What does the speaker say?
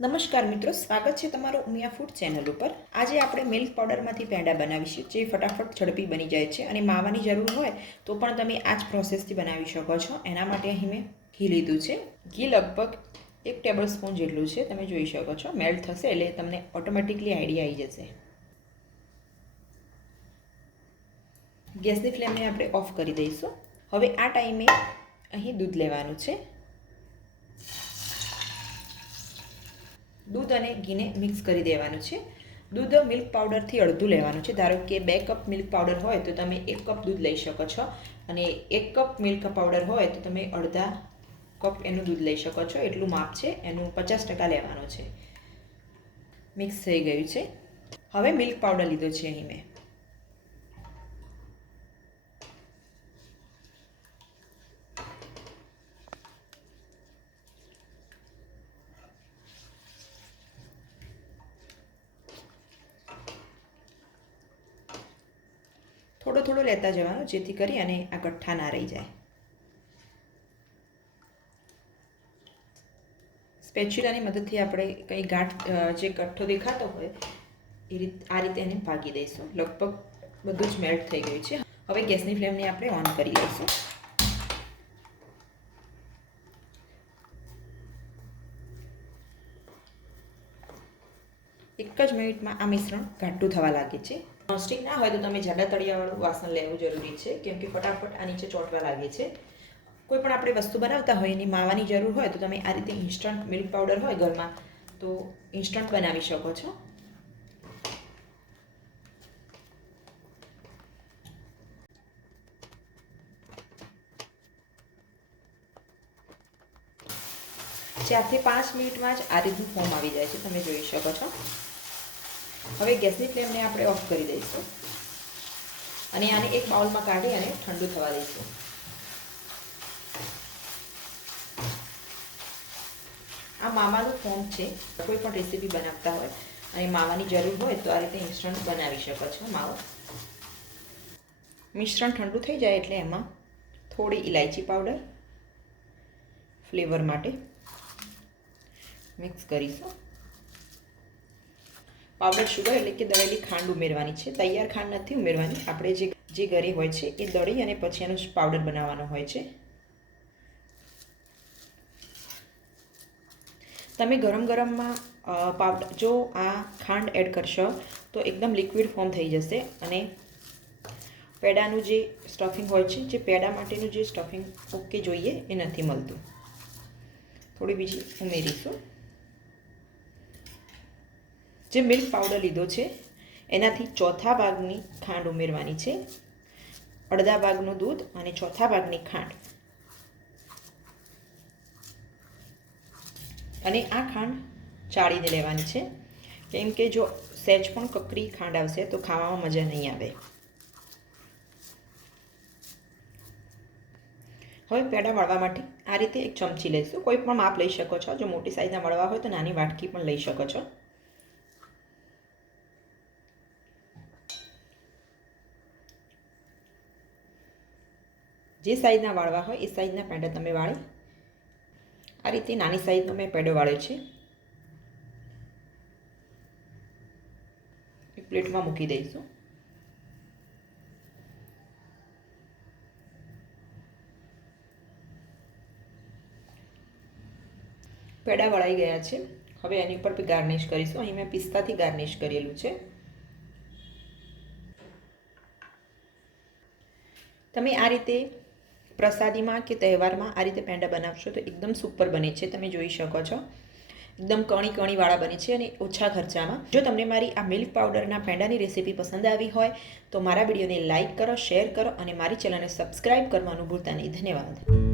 નમસ્કાર મિત્રો, સ્વાગત છે તમારું ઉમિયા ફૂડ ચેનલ ઉપર. આજે આપણે મિલ્ક પાવડરમાંથી પેંડા બનાવીશું, જે ફટાફટ ઝડપી બની જાય છે અને માવાની જરૂર હોય તો પણ તમે આ જ પ્રોસેસથી બનાવી શકો છો. એના માટે અહીં મેં ઘી લીધું છે. ઘી લગભગ એક ટેબલ સ્પૂન જેટલું છે, તમે જોઈ શકો છો. મેલ્ટ થશે એટલે તમને ઓટોમેટિકલી આઈડિયા આવી જશે. ગેસની ફ્લેમને આપણે ઓફ કરી દઈશું. હવે આ ટાઈમે અહીં દૂધ લેવાનું છે. દૂધ અને ઘીને મિક્સ કરી દેવાનું છે. દૂધ મિલ્ક પાવડરથી અડધું લેવાનું છે. ધારો કે બે કપ મિલ્ક પાવડર હોય તો તમે એક કપ દૂધ લઈ શકો છો. અને એક કપ મિલ્ક પાવડર હોય તો તમે અડધા કપ એનું દૂધ લઈ શકો છો. એટલું માપ છે. એનું પચાસ ટકા લેવાનું છે. મિક્સ થઈ ગયું છે. હવે મિલ્ક પાવડર લીધો છે અહીં મેં. થોડો થોડો લેતા જવાનો જેથી કરી અને આ ગઠ્ઠા ના રહી જાય. સ્પેચ્યુલાની મદદથી આપણે કંઈ ગાંઠ જે ગઠ્ઠો દેખાતો હોય, એ રીત, આ રીતે એને ભાગી દઈશું. લગભગ બધું જ મેલ્ટ થઈ ગયું છે. હવે ગેસની ફ્લેમને આપણે ઓન કરી દઈશું. એક જ મિનિટમાં આ મિશ્રણ ઘાટું થવા લાગે છે. નોનસ્ટિક ના હોય તો તમે જાડા તળિયાવાળું વાસણ લેવું જરૂરી છે, કેમ કે ફટાફટ આ નીચે ચોંટવા લાગે છે. કોઈ પણ આપણે વસ્તુ બનાવતા હોય, એની માવાની જરૂર હોય, તો તમે આ રીતે ઇન્સ્ટન્ટ મિલ્ક પાવડર હોય ઘરમાં, તો ઇન્સ્ટન્ટ બનાવી શકો છો. ચારથી પાંચ મિનિટમાં જ આ રીતનું ફોર્મ આવી જાય છે, તમે જોઈ શકો છો. હવે ગેસની ફ્લેમને આપણે ઓફ કરી દઈશું. અને આને એક બાઉલમાં કાઢી અને ઠંડુ થવા દઈશું. આ માવાનું ફોર્મ છે. કોઈ પણ રેસીપી બનાવતા હોય અને માવાની જરૂર હોય તો આ રીતે ઇન્સ્ટન્ટ બનાવી શકો છો માવો. મિશ્રણ ઠંડુ થઈ જાય એટલે એમાં થોડી ઇલાયચી પાવડર ફ્લેવર માટે મિક્સ કરીશું. પાવડર શુગર એટલે કે દળેલી ખાંડ ઉમેરવાની છે. તૈયાર ખાંડ નથી ઉમેરવાની. આપણે જે જે ઘરે હોય છે એ દળી અને પછી એનો પાવડર બનાવવાનો હોય છે. તમે ગરમ ગરમમાં પાવડર જો આ ખાંડ એડ કરશો તો એકદમ લિક્વિડ ફોર્મ થઈ જશે અને પેડાનું જે સ્ટફિંગ હોય છે, જે પેડા માટેનું જે સ્ટફિંગ ઓકે જોઈએ એ નથી મળતું. થોડી બીજી ઉમેરીશું. જે મિલ્ક પાવડર લીધો છે, એનાથી ચોથા ભાગની ખાંડ ઉમેરવાની છે. અડધા ભાગનું દૂધ અને ચોથા ભાગની ખાંડ. અને આ ખાંડ ચાળીને લેવાની છે. કેમ કે જો સહેજ પણ કકરી ખાંડ આવશે તો ખાવામાં મજા નહીં આવે. હવે પેડા વળવા માટે આ રીતે એક ચમચી લઈશું કોઈ પણ માપ લઈ શકો છો. જો મોટી સાઈઝના વળવા હોય તો નાની વાટકી પણ લઈ શકો છો. જે સાઈઝના વાળવા હોય એ સાઈઝના પેડા તમે વાળી. આ રીતે નાની સાઈઝનો મેં પેડો વાળ્યો છે. પ્લેટમાં મૂકી દઈશું. પેડા વળાઈ ગયા છે. હવે એની ઉપર ગાર્નિશ કરીશું. અહીં મેં પિસ્તાથી ગાર્નિશ કરેલું છે. તમે આ રીતે પ્રસાદીમાં કે તહેવારમાં આ રીતે પેંડા બનાવશો તો એકદમ સુપર બને છે. તમે જોઈ શકો છો. એકદમ કણી કણીવાળા બને છે અને ઓછા ખર્ચામાં. જો તમને મારી આ મિલ્ક પાવડરના પેંડાની રેસીપી પસંદ આવી હોય, તો મારા વિડીયોને લાઇક કરો શેર કરો અને મારી ચેનલને સબસ્ક્રાઈબ કરવાનું ભૂલતા નહીં. ધન્યવાદ.